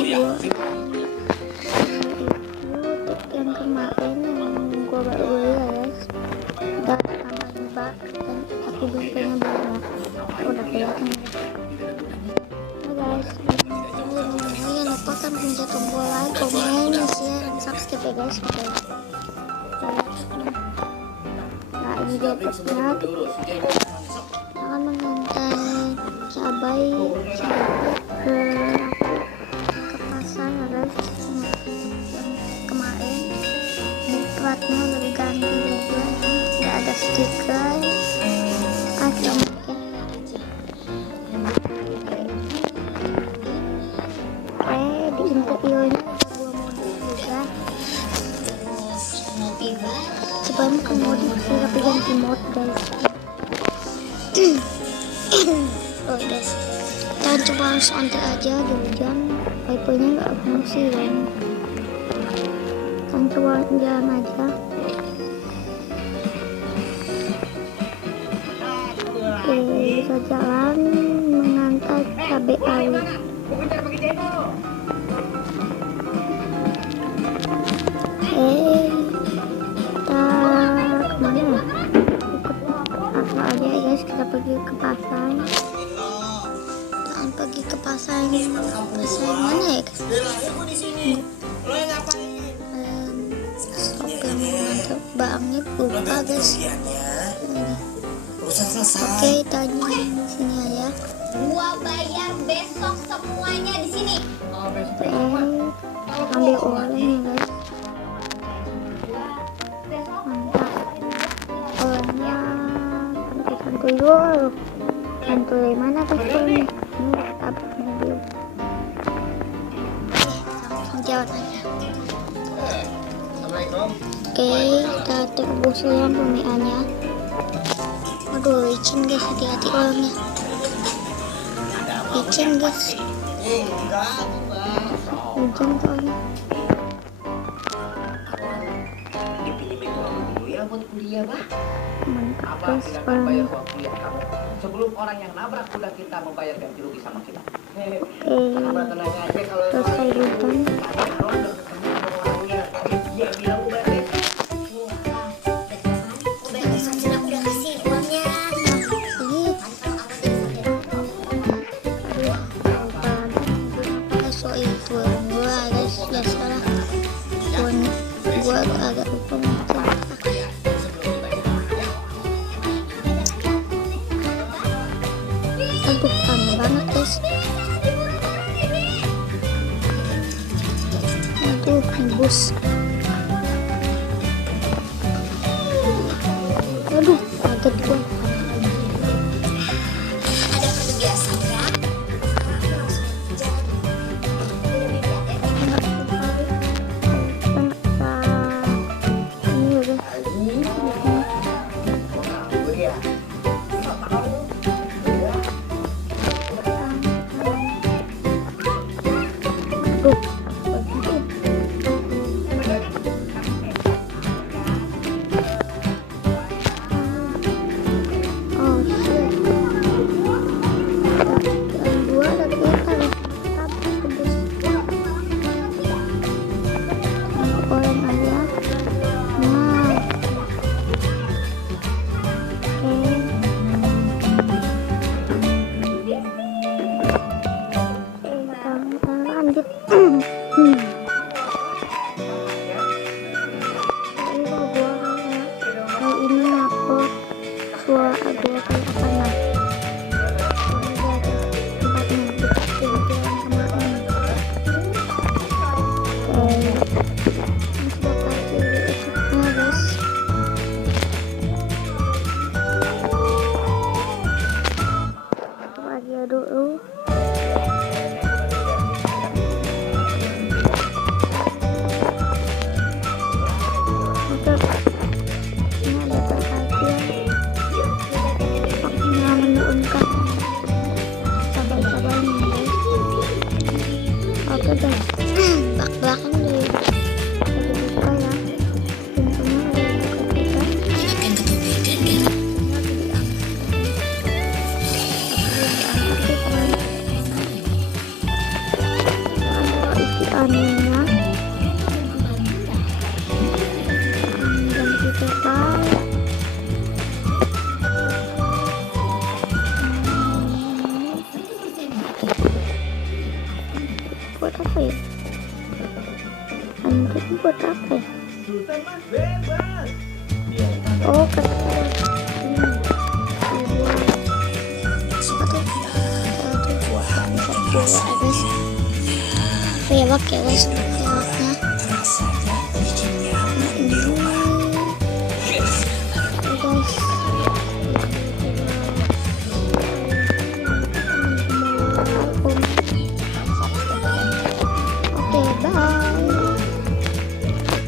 video yang kemarin yang gua baru beli ya guys, udah tambahin bak dan tapi bentuknya banyak udah kelihatan ya guys. Jangan lupa kan pencet tombol like, komen, share, dan subscribe ya guys. Nah ini dia petnya, jangan mengantar cabai ke pasar ya guys. Kemarin platnya udah diganti juga, udah ada stiker atau di interiornya gua modif juga. Sebenarnya ke modif sih tapi ganti mod guys. Oh guys, kita coba harus antar aja di hujan, wipernya nggak fungsi kan. Kita coba jalan aja. Oke, bisa jalan mengantar cabai rawit. Kita kemana ya? Ikut pasar aja ya guys, kita pergi ke pasar. Jangan pergi ke pasar mana ya guys? Stop yang mengantar barangnya lupa guys. Oke, tanya di sini aja. Gua bayar besok semuanya di sini. Ambil uangnya ya guys. Mantap. Uangnya santuy dulu. Santuy mana guys uangnya? Ini tabrak mobil. Langsung jalan aja. Oke, kita tebus dalam pemiannya. Aduh, licin guys, hati-hati orangnya. Licin guys. Hujan soalnya. Mantap guys, orangnya. Sebelum orang yang nabrak kuda kita membayar ganti rugi sama kita. Selesai hujan. Gua agak lupa macam aduh panas banget guys. Aduh nembus. Aduh kaget gua. Dulu ini ada perhatian waktunya menurunkan cabai-cabainya guys. Oke guys, bak belakang udah dibuka ya, pintunya udah dibuka juga. anunya dan kita tahu buat apa ya? Anjir, buat apa ya? Oh, pelek ya guys, peleknya guys.